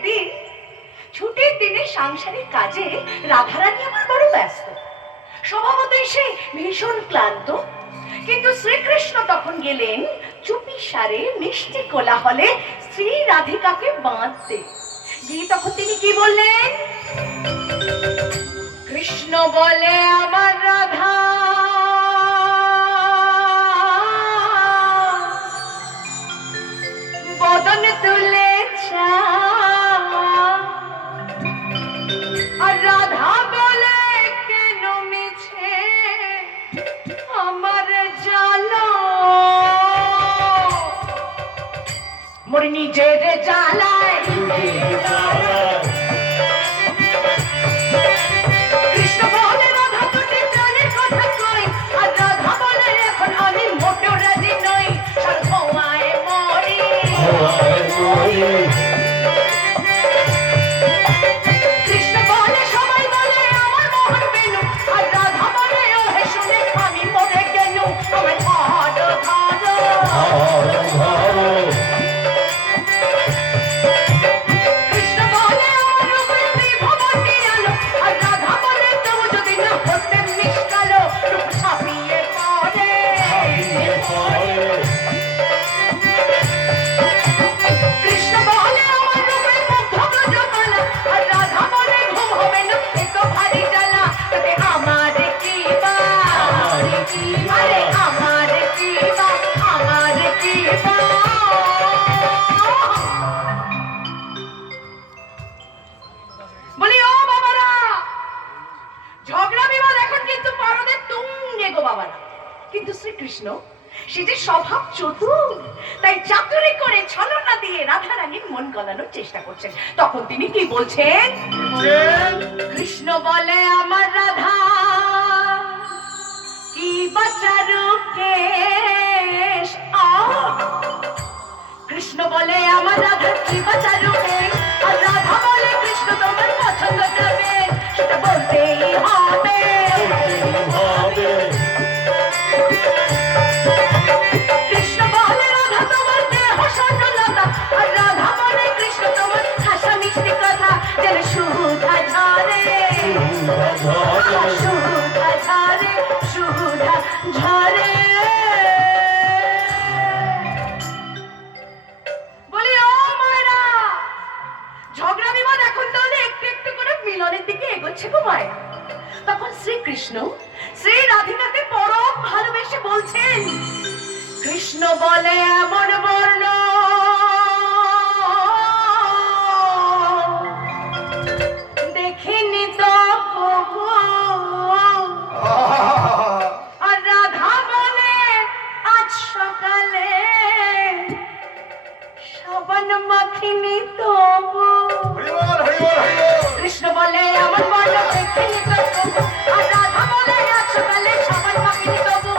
একদিন ছুটির দিনে সাংসারিক কাজে রাধারানী আমার বড় ব্যস্ত, স্বভাবতই সে ভীষণ ক্লান্ত। কিন্তু শ্রীকৃষ্ণ তখন গেলেন চুপি সারে মিষ্টি কোলাহলে শ্রী রাধিকাকে বাঁধতে গিয়ে তখন তিনি কি বললেন? কৃষ্ণ বলে আমার রাধা বদন তুলে আর রাধা বলে কেন মিছে আমার জানো মোর নিজের জ্বালায় কৃষ্ণ বলে রাধা তোকে প্রাণের কথা কই আর রাধা বলে এখন আমি মোটেও রাজি নই সর্বমায় মরি কৃষ্ণ বলে সবাই বলে আমার মোহন বেনু আর রাধা বলে ও হে শুনে আমি মরে কেন আমার কৃষ্ণ বলে আমার রূপে ত্রিভুবনটি আলো আর রাধা বলে তবু যদি না হতে মিশকালো রূপ ছাপিয়ে পড়ে কৃষ্ণ বলে আমার রূপে মুগ্ধ ব্রজমালা আর রাধা বলে ঘুম হবে না এ তো ভারী জ্বালা তাতে আমার কি বা আরে আমার কি বা বলি ও বাবারা ঝগড়া বিবাদ এখন কিন্তু পারদের তুঙ্গে গো বাবারা। কিন্তু শ্রীকৃষ্ণ সে যে স্বভাব চতুর, তাই চাতুরি করে ছলনা দিয়ে রাধারানীর মন গলানোর চেষ্টা করছেন। তখন তিনি কি বলছেন? কৃষ্ণ বলে আমার রাধা কি বাচারু কেশ কৃষ্ণ বলে আমার রাধা কি বাচারু কেশ আর রাধা বলে কৃষ্ণ তোমার পছন্দ যাবে সেটা বলতেই হবে কৃষ্ণ বলে রাধা তোমার দেহ সরলতা আর রাধা বলে কৃষ্ণ তোমার হাসা মিষ্টি কথা যেন সুধা ঝরে সুধা ঝরে সুধা ঝরে। বলি ও মায়েরা ঝগড়া বিবাদ এখন তাহলে একটু একটু করে মিলনের দিকে এগোচ্ছে গো মায়েরা। তখন শ্রীকৃষ্ণ শ্রী রাধিকাকে পরম ভালোবেসে বলছেন কৃষ্ণ বলে এমন বর্ণ দেখিনি তো আর রাধা বলে আজ সকালে সাবান মাখিনি তো কৃষ্ণ বলে আমার বর্ণ দেখিনি তো আর রাধা বলে আজ সকালে সাবান মাখিনি তবু